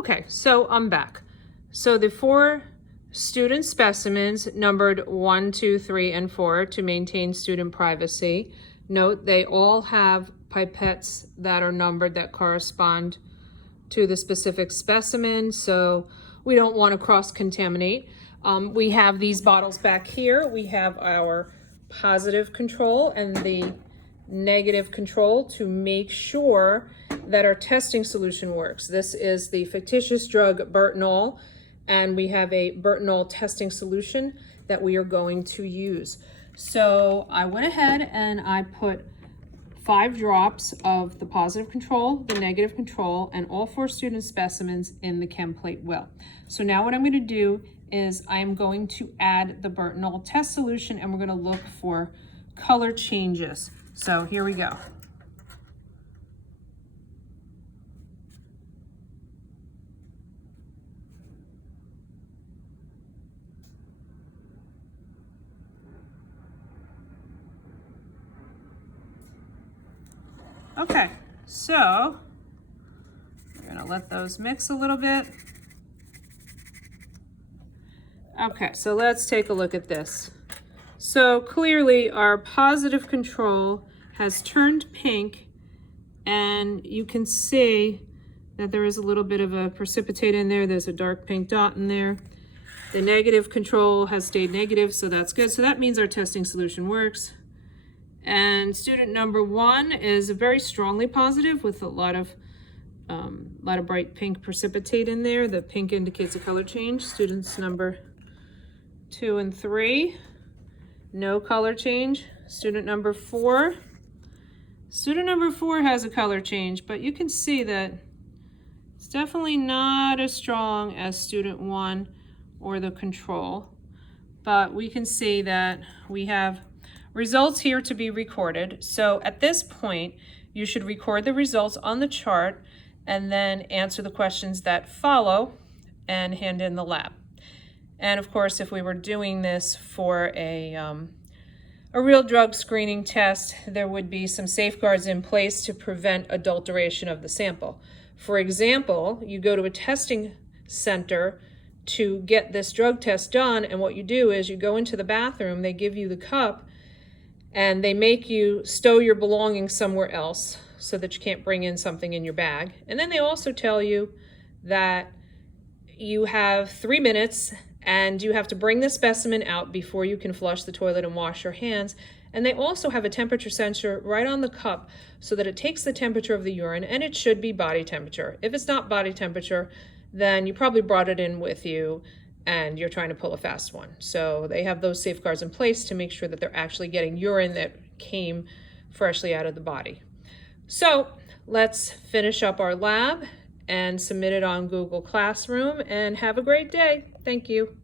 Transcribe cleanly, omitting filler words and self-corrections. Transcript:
Okay, so I'm back. So the 4 student specimens numbered 1, 2, 3, and 4 to maintain student privacy. Note they all have pipettes that are numbered that correspond to the specific specimen, so we don't want to cross-contaminate. We have these bottles back here. We have our positive control and the negative control to make sure that our testing solution works. This is the fictitious drug Burtanol, and we have a Burtanol testing solution that we are going to use. So I went ahead and I put 5 drops of the positive control, the negative control, and all 4 student specimens in the chem plate well. So now what I'm going to do is I am going to add the Burtanol test solution, and we're going to look for color changes. So here we go. Okay, so we're gonna let those mix a little bit. Okay, so let's take a look at this. So clearly our positive control has turned pink, and you can see that there is a little bit of a precipitate in there. There's a dark pink dot in there. The negative control has stayed negative, so that's good. So that means our testing solution works. And student number 1 is very strongly positive with a lot of bright pink precipitate in there. The pink indicates a color change. Students number 2 and 3, no color change. Student number 4 has a color change, but you can see that it's definitely not as strong as student 1 or the control. But we can see that we have results here to be recorded. So at this point, you should record the results on the chart and then answer the questions that follow and hand in the lab. And of course, if we were doing this for a real drug screening test, there would be some safeguards in place to prevent adulteration of the sample. For example, you go to a testing center to get this drug test done, and what you do is you go into the bathroom, they give you the cup, and they make you stow your belongings somewhere else so that you can't bring in something in your bag. And then they also tell you that you have 3 minutes and you have to bring the specimen out before you can flush the toilet and wash your hands. And they also have a temperature sensor right on the cup so that it takes the temperature of the urine, and it should be body temperature. If it's not body temperature, then you probably brought it in with you and you're trying to pull a fast one. So they have those safeguards in place to make sure that they're actually getting urine that came freshly out of the body. So let's finish up our lab and submit it on Google Classroom, and have a great day. Thank you.